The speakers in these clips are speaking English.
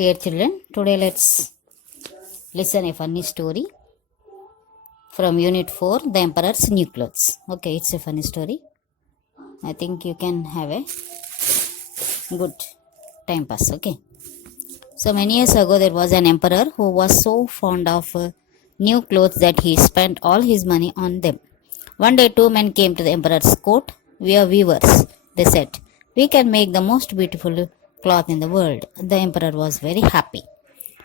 Dear children, today let's listen a funny story from Unit 4, The Emperor's New Clothes. Okay, it's a funny story. I think you can have a good time pass. Okay. So many years ago, there was an emperor who was so fond of new clothes that he spent all his money on them. One day, two men came to the emperor's court. We are weavers, they said. We can make the most beautiful cloth in the world. The emperor was very happy.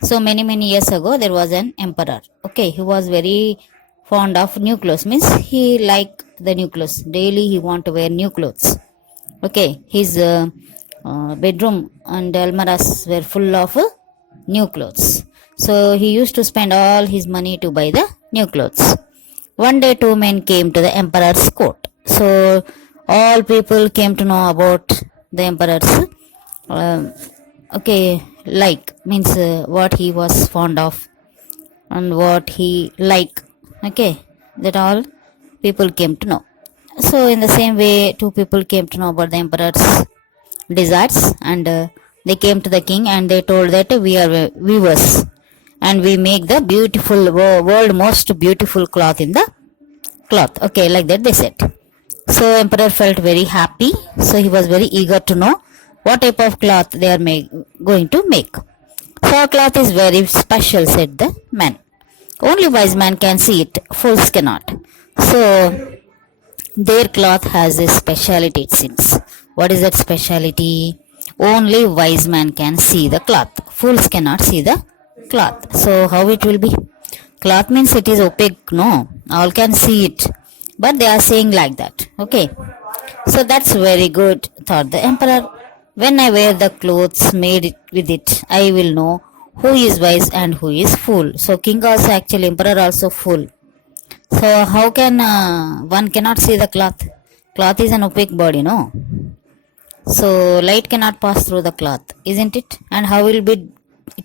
So many years ago, there was an emperor. Okay, he was very fond of new clothes. Means he liked the new clothes. Daily he want to wear new clothes. Okay, his bedroom and almirahs were full of new clothes. So he used to spend all his money to buy the new clothes. One day, two men came to the emperor's court. So all people came to know about the emperor's means what he was fond of and what he like. Okay, that all people came to know. So in the same way, two people came to know about the emperor's desires, and they came to the king and they told that we are weavers and we make the beautiful world most beautiful cloth in the cloth. Okay, like that they said. So emperor felt very happy. So he was very eager to know what type of cloth they are going to make. So our cloth is very special, said the man. Only wise man can see it, fools cannot. So their cloth has a speciality, it seems. What is that speciality? Only wise man can see the cloth. Fools cannot see the cloth. So how it will be? Cloth means it is opaque. No, all can see it. But they are saying like that. Okay. So that's very good, thought the emperor. When I wear the clothes made with it, I will know who is wise and who is fool. So king also actually, emperor also fool. So how can one cannot see the cloth? Cloth is an opaque body, no? So light cannot pass through the cloth, isn't it? And how will it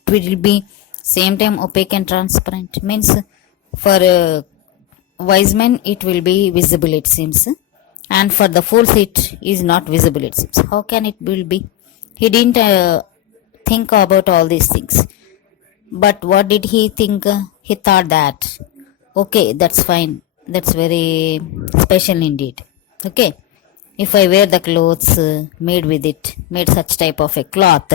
will be same time opaque and transparent? Means for wise men it will be visible, it seems, and for the fools it is not visible, it seems. How can it will be? He didn't think about all these things. But what did he think? He thought that, okay, that's fine. That's very special indeed. Okay. If I wear the clothes made such type of a cloth,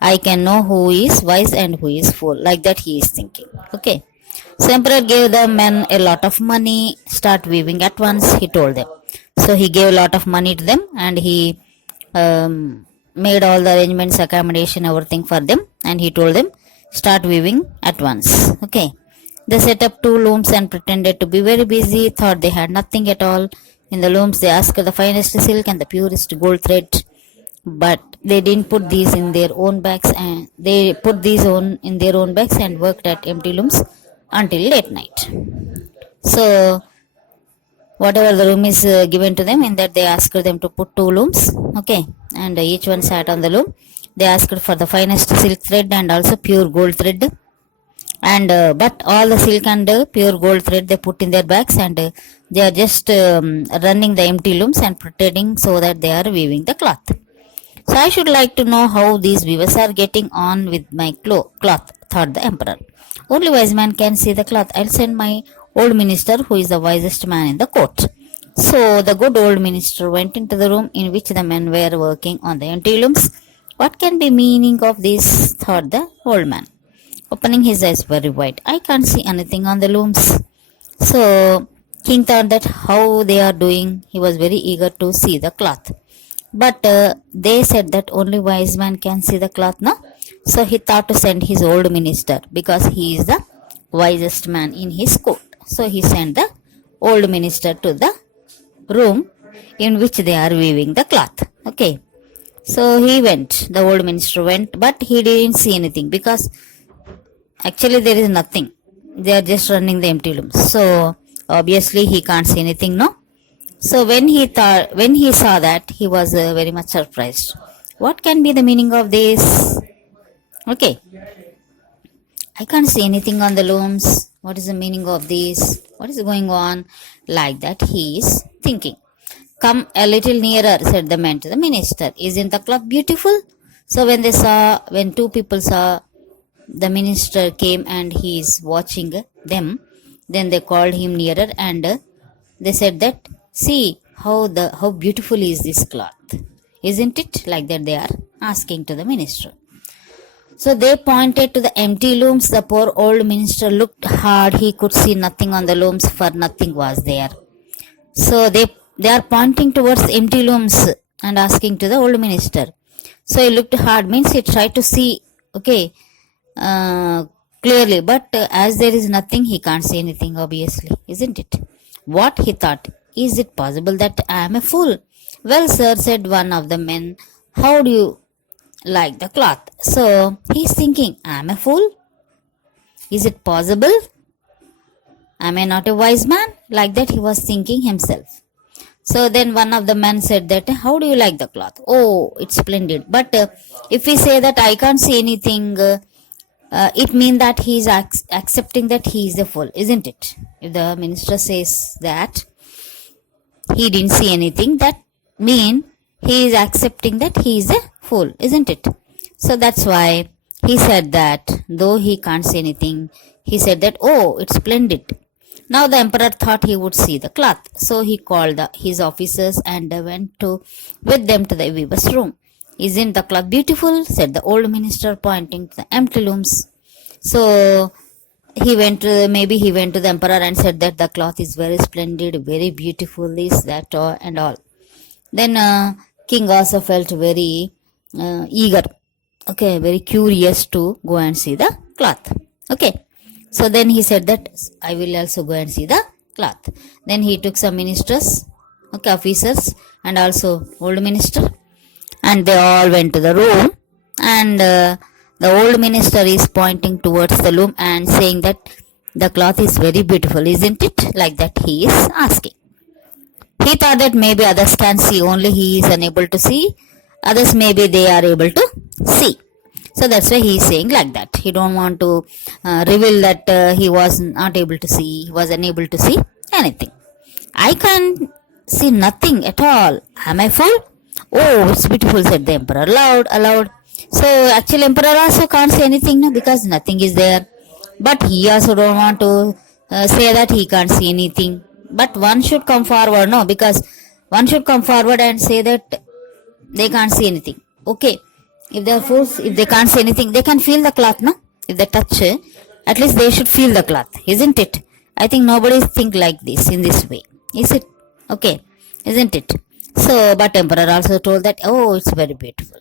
I can know who is wise and who is fool. Like that he is thinking. Okay. So emperor gave the men a lot of money. Start weaving at once, he told them. So he gave a lot of money to them and he made all the arrangements, accommodation, everything for them. And he told them, start weaving at once. Okay. They set up two looms and pretended to be very busy, thought they had nothing at all. In the looms, they asked the finest silk and the purest gold thread. But they didn't put these in their own bags, and they put these in their own bags and worked at empty looms until late night. So whatever the room is given to them, in that they asked them to put two looms. Okay, and each one sat on the loom. They asked for the finest silk thread and also pure gold thread. And but all the silk and pure gold thread they put in their bags, and they are just running the empty looms and pretending so that they are weaving the cloth. So I should like to know how these weavers are getting on with my cloth, thought the emperor. Only wise man can see the cloth. I'll send my old minister, who is the wisest man in the court. So the good old minister went into the room in which the men were working on the empty looms. What can be meaning of this, thought the old man, opening his eyes very wide. I can't see anything on the looms. So king thought that how they are doing. He was very eager to see the cloth. But they said that only wise man can see the cloth, no? So he thought to send his old minister, because he is the wisest man in his court. So he sent the old minister to the room in which they are weaving the cloth. Okay. So he went. The old minister went, but he didn't see anything, because actually there is nothing. They are just running the empty looms. So obviously he can't see anything, no? So when he saw that, he was very much surprised. What can be the meaning of this? Okay. I can't see anything on the looms. What is the meaning of this? What is going on? Like that he is thinking. Come a little nearer, said the man to the minister. Isn't the cloth beautiful? So when two people saw the minister came and he is watching them, then they called him nearer and they said that, see how beautiful is this cloth, isn't it? Like that they are asking to the minister. So they pointed to the empty looms. The poor old minister looked hard. He could see nothing on the looms, for nothing was there. So they are pointing towards empty looms and asking to the old minister. So he looked hard, means he tried to see, okay, clearly, but as there is nothing, he can't see anything, obviously, isn't it? What he thought, is it possible that I am a fool? Well, sir, said one of the men, how do you like the cloth? So he's thinking, I am a fool? Is it possible? Am I not a wise man? Like that he was thinking himself. So then one of the men said that, how do you like the cloth? Oh, it's splendid. But if we say that I can't see anything, it means that he is accepting that he is a fool, isn't it? If the minister says that he didn't see anything, that means he is accepting that he is a fool, isn't it? So that's why he said that, though he can't see anything, he said that, oh, it's splendid. Now the emperor thought he would see the cloth, so he called his officers and went with them to the weaver's room. Isn't the cloth beautiful? Said the old minister, pointing to the empty looms. So he went to the emperor and said that the cloth is very splendid, very beautiful, this, that, and all. Then king also felt very eager, okay, very curious to go and see the cloth. Okay. So then he said that I will also go and see the cloth. Then he took some ministers, okay, officers, and also old minister, and they all went to the room. And the old minister is pointing towards the loom and saying that the cloth is very beautiful, isn't it? Like that he is asking. He thought that maybe others can see, only he is unable to see. Others maybe they are able to see. So that's why he is saying like that. He don't want to reveal that he was not able to see, he was unable to see anything. I can't see nothing at all. Am I fool? Oh, it's beautiful, said the emperor aloud. So actually emperor also can't say anything now because nothing is there. But he also don't want to say that he can't see anything. But one should come forward, no, because one should come forward and say that they can't see anything. Okay. If they are fools, if they can't see anything, they can feel the cloth, no? If they touch, at least they should feel the cloth, isn't it? I think nobody think like this, in this way. Is it? Okay. Isn't it? So, but emperor also told that, oh, it's very beautiful.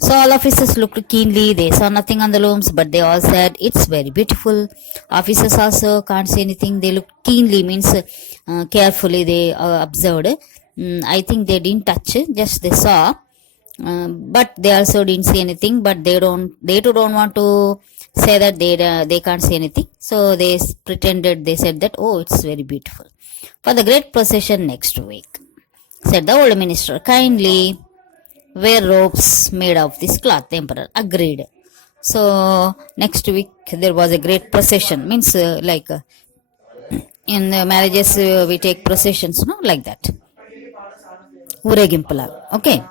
So all officers looked keenly. They saw nothing on the looms, but they all said, it's very beautiful. Officers also can't see anything. They looked keenly, means carefully they observed. I think they didn't touch, just they saw. But they also didn't see anything, but they too don't want to say that they can't see anything. So they pretended, they said that, oh, it's very beautiful. For the great procession next week, said the old minister, kindly wear robes made of this cloth. The emperor agreed. So next week there was a great procession, means like in the marriages we take processions, no, like that. Uregimpala. Okay.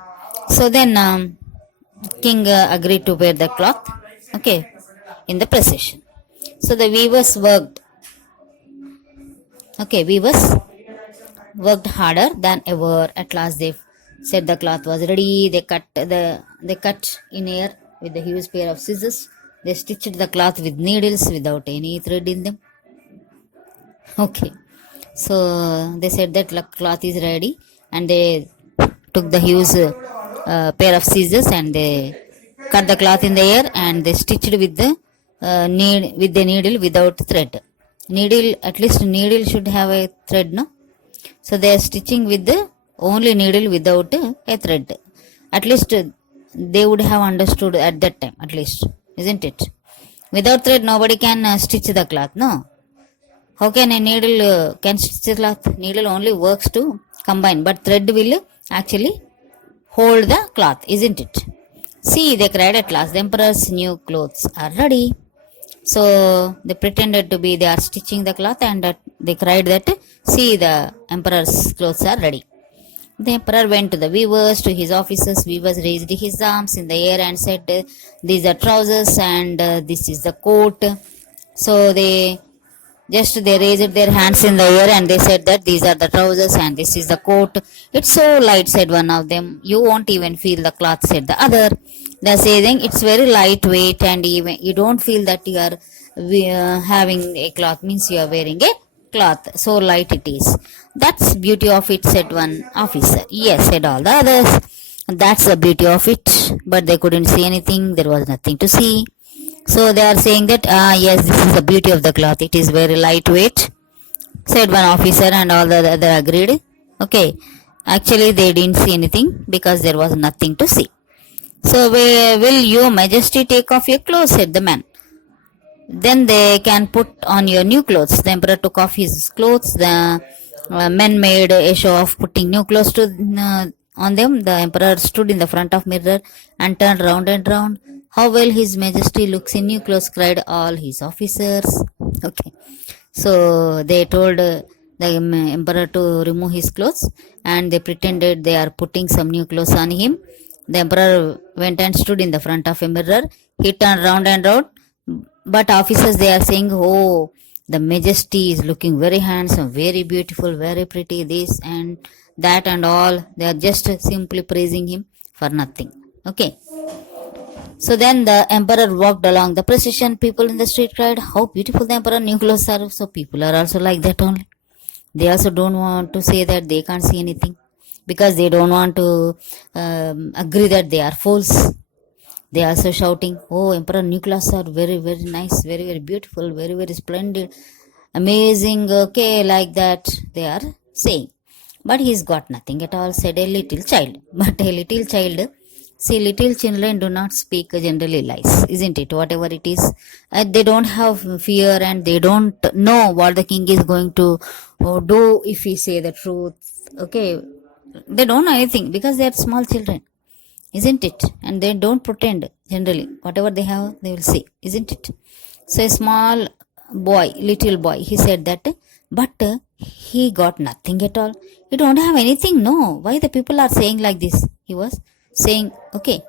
So then king agreed to wear the cloth, okay, in the procession. So the weavers worked harder than ever. At last they said the cloth was ready. They cut in air with a huge pair of scissors. They stitched the cloth with needles without any thread in them. Okay. So they said that the cloth is ready, and they took the huge pair of scissors and they cut the cloth in the air and they stitched with the needle without thread. At least needle should have a thread, no? So they are stitching with the only needle without a thread. At least they would have understood at that time, at least, isn't it? Without thread nobody can stitch the cloth, no? How can a needle can stitch the cloth? Needle only works to combine, but thread will actually hold the cloth, isn't it? See, they cried at last, the emperor's new clothes are ready. So they pretended to be, they are stitching the cloth, and they cried that, see, the emperor's clothes are ready. The emperor went to the weavers, to his officers. Weavers raised his arms in the air and said, these are trousers and this is the coat. So they raised their hands in the air and they said that these are the trousers and this is the coat. It's so light, said one of them. You won't even feel the cloth, said the other. They're saying it's very lightweight and even you don't feel that you are having a cloth, means you are wearing a cloth. So light it is. That's beauty of it, said one officer. Yes, said all the others. That's the beauty of it. But they couldn't see anything. There was nothing to see. So they are saying that, yes, this is the beauty of the cloth. It is very lightweight, said one officer, and all the other agreed. Okay. Actually, they didn't see anything because there was nothing to see. So, will your majesty take off your clothes, said the man. Then they can put on your new clothes. The emperor took off his clothes. The men made a show of putting new clothes on them. The emperor stood in the front of mirror and turned round and round. How well his majesty looks in new clothes, cried all his officers. Okay. So they told the emperor to remove his clothes and they pretended they are putting some new clothes on him. The emperor went and stood in the front of a mirror. He turned round and round. But officers, they are saying, oh, the majesty is looking very handsome, very beautiful, very pretty, this and that and all. They are just simply praising him for nothing. Okay. So then the emperor walked along the procession. People in the street cried, how beautiful the emperor new clothes are. So people are also like that only. They also don't want to say that they can't see anything because they don't want to agree that they are fools. They are also shouting, oh, emperor new clothes are very, very nice, very, very beautiful, very, very splendid, amazing, okay, like that they are saying. But he's got nothing at all, said a little child. But a little child, see, little children do not speak generally lies, isn't it? Whatever it is, they don't have fear and they don't know what the king is going to do if he say the truth. Okay, they don't know anything because they are small children, isn't it? And they don't pretend generally. Whatever they have, they will say, isn't it? So a small boy, little boy, he said that, but he got nothing at all. He don't have anything, no. Why the people are saying like this? He was saying, okay,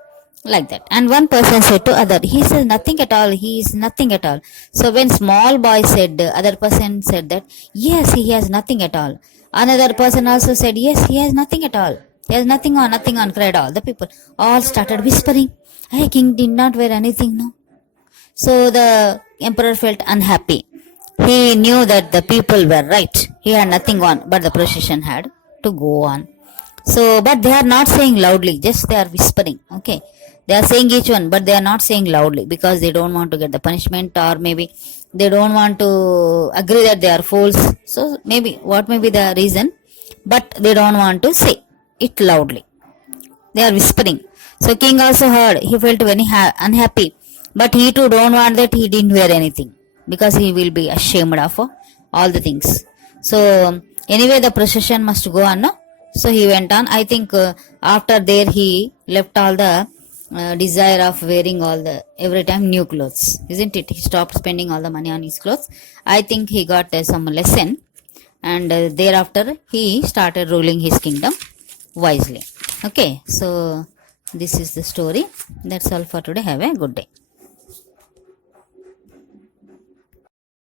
like that. And one person said to other, he says nothing at all. He is nothing at all. So when small boy said, other person said that, yes, he has nothing at all. Another person also said, yes, he has nothing at all. He has nothing on, cried all the people. All started whispering, hey, king did not wear anything, no. So the emperor felt unhappy. He knew that the people were right. He had nothing on, but the procession had to go on. So, but they are not saying loudly, just they are whispering, okay. They are saying each one, but they are not saying loudly because they don't want to get the punishment, or maybe they don't want to agree that they are fools. So maybe, what may be the reason, but they don't want to say it loudly. They are whispering. So king also heard. He felt very unhappy. But he too don't want that he didn't wear anything, because he will be ashamed of all the things. So anyway, the procession must go on. No? So he went on. I think after there he left all the desire of wearing all the every time new clothes, isn't it? He stopped spending all the money on his clothes. I think he got some lesson, and thereafter he started ruling his kingdom wisely. Okay, so this is the story. That's all for today. Have a good day.